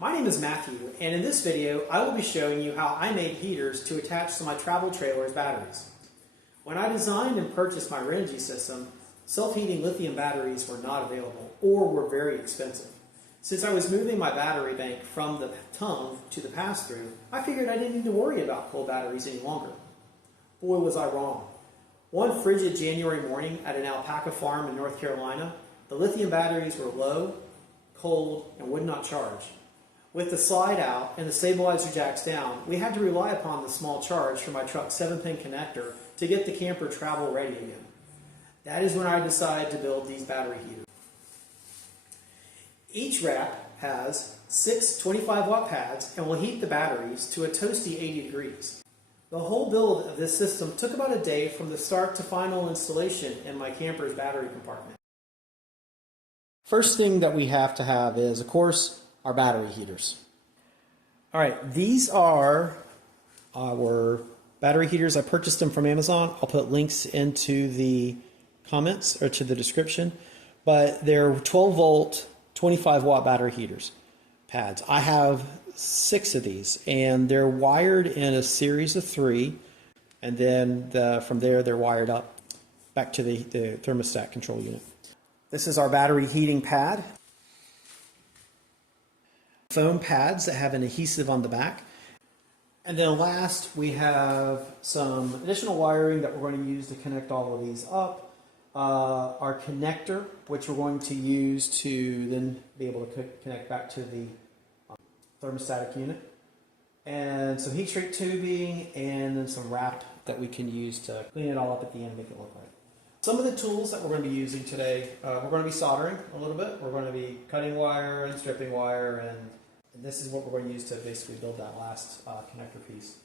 My name is Matthew, and in this video I will be showing you how I made heaters to attach to my travel trailer's batteries. When I designed and purchased my Renogy system, self-heating lithium batteries were not available or were very expensive. Since I was moving my battery bank from the tongue to the pass-through, I figured I didn't need to worry about cold batteries any longer. Boy, was I wrong. One frigid January morning at an alpaca farm in North Carolina, the lithium batteries were low, cold, and would not charge. With the slide out and the stabilizer jacks down, we had to rely upon the small charge from my truck's 7-pin connector to get the camper travel ready again. That is when I decided to build these battery heaters. Each rack has 6 25-watt pads and will heat the batteries to a toasty 80 degrees. The whole build of this system took about a day from the start to final installation in my camper's battery compartment. First thing that we have to have is, of course, our battery heaters. All right, these are our battery heaters. I purchased them from Amazon. I'll put links into the comments or to the description, but they're 12 volt, 25 watt battery heaters pads. I have 6 of these, and they're wired in a series of 3, and then from there they're wired up back to the thermostat control unit. This is our battery heating pad. Foam pads that have an adhesive on the back. And then last, we have some additional wiring that we're going to use to connect all of these up. Our connector, which we're going to use to then be able to connect back to the thermostatic unit. And some heat shrink tubing, and then some wrap that we can use to clean it all up at the end and make it look right. Some of the tools that we're going to be using today, we're going to be soldering a little bit. We're going to be cutting wire and stripping wire, and this is what we're going to use to basically build that last connector piece.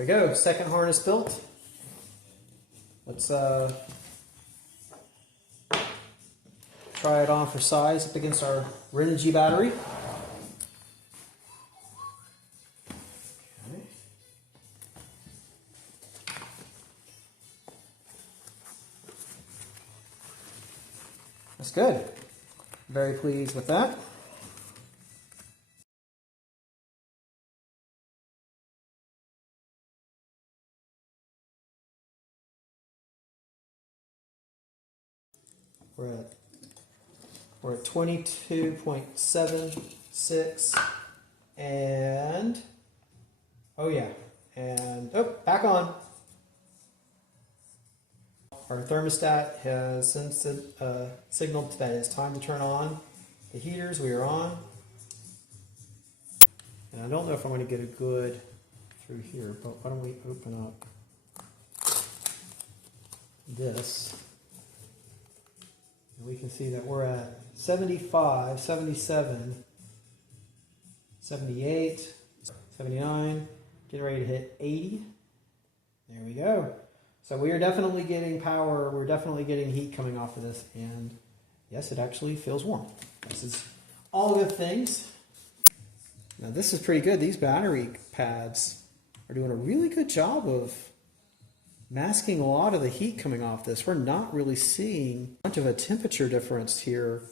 we go, second harness built. Let's try it on for size up against our Renogy battery. Okay. That's good. Very pleased with that. We're at 22.76 and back on. Our thermostat has signaled that it's time to turn on the heaters. We are on. And I don't know if I'm going to get a good through here, but why don't we open up this. And we can see that we're at 75, 77, 78, 79, getting ready to hit 80. There we go. So we are definitely getting power, we're definitely getting heat coming off of this, and yes, it actually feels warm. This is all good things. Now this is pretty good. These battery pads are doing a really good job of masking a lot of the heat coming off this. We're not really seeing much of a temperature difference here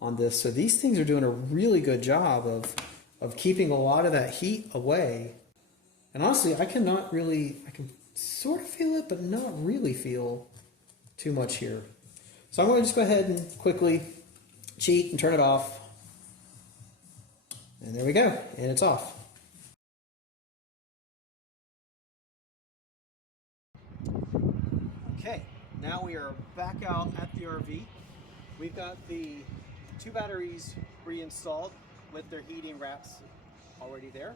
on this. So these things are doing a really good job of keeping a lot of that heat away. And honestly, I can sort of feel it, but not really feel too much here. So I'm going to just go ahead and quickly cheat and turn it off. And there we go, and it's off. Okay, now we are back out at the RV. We've got the two batteries reinstalled with their heating wraps already there.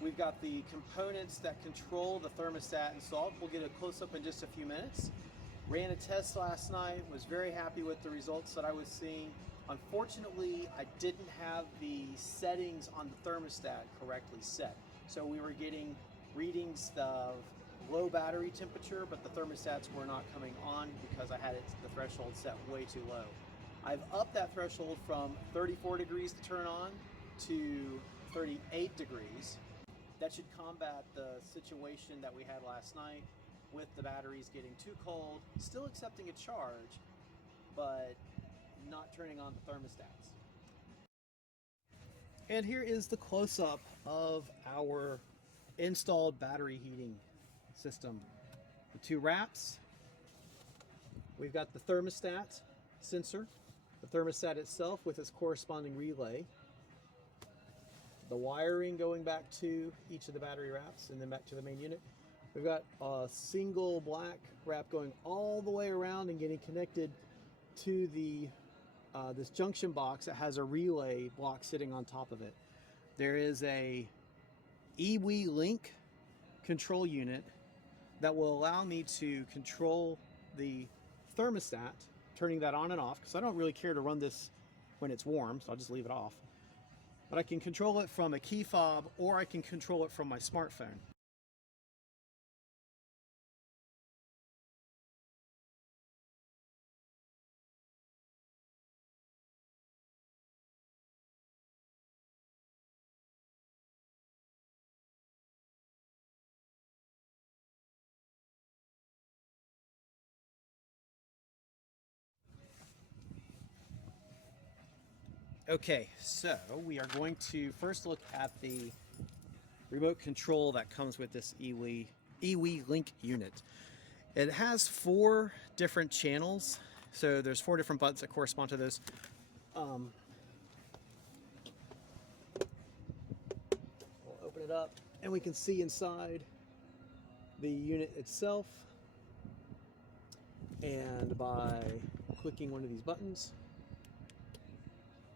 We've got the components that control the thermostat installed. We'll get a close-up in just a few minutes. Ran a test last night, was very happy with the results that I was seeing. Unfortunately, I didn't have the settings on the thermostat correctly set. So we were getting readings of low battery temperature, but the thermostats were not coming on because I had the threshold set way too low. I've upped that threshold from 34 degrees to turn on to 38 degrees. That should combat the situation that we had last night with the batteries getting too cold, still accepting a charge, but not turning on the thermostats. And here is the close-up of our installed battery heating system. The two wraps. We've got the thermostat sensor, the thermostat itself with its corresponding relay, the wiring going back to each of the battery wraps and then back to the main unit. We've got a single black wrap going all the way around and getting connected to the this junction box that has a relay block sitting on top of it. There is a iWi Link control unit that will allow me to control the thermostat, turning that on and off, because I don't really care to run this when it's warm, so I'll just leave it off. But I can control it from a key fob, or I can control it from my smartphone. Okay, so we are going to first look at the remote control that comes with this iWi Link unit. It has 4 different channels, so there's 4 different buttons that correspond to those. We'll open it up and we can see inside the unit itself, and by clicking one of these buttons,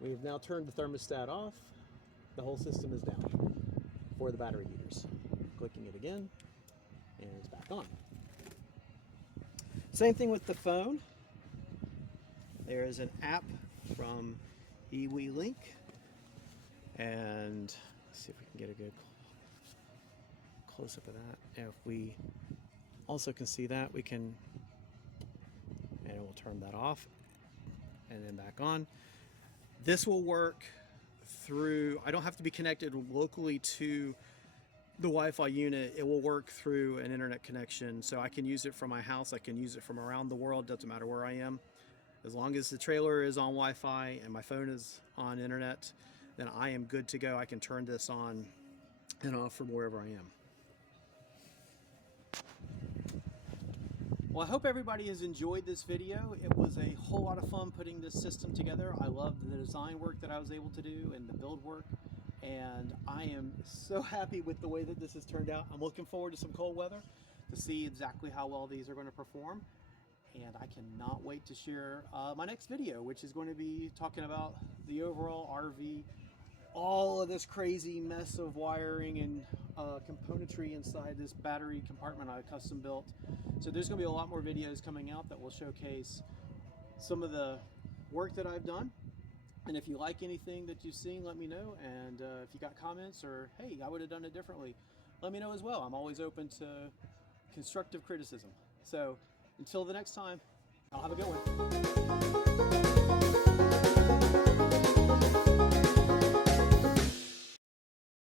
we have now turned the thermostat off. The whole system is down for the battery heaters. Clicking it again, and it's back on. Same thing with the phone. There is an app from iWi Link, and let's see if we can get a good close-up of that. And if we also can see that, we can, and we'll turn that off and then back on. This will work through, I don't have to be connected locally to the Wi-Fi unit. It will work through an internet connection, so I can use it from my house, I can use it from around the world, doesn't matter where I am. As long as the trailer is on Wi-Fi and my phone is on internet, then I am good to go. I can turn this on and off from wherever I am. Well, I hope everybody has enjoyed this video. It was a whole lot of fun putting this system together. I loved the design work that I was able to do and the build work. And I am so happy with the way that this has turned out. I'm looking forward to some cold weather to see exactly how well these are going to perform. And I cannot wait to share my next video, which is going to be talking about the overall RV, all of this crazy mess of wiring and componentry inside this battery compartment I custom built. So there's going to be a lot more videos coming out that will showcase some of the work that I've done. And if you like anything that you've seen, let me know. And if you got comments or, hey, I would have done it differently, let me know as well. I'm always open to constructive criticism. So until the next time, I'll have a good one.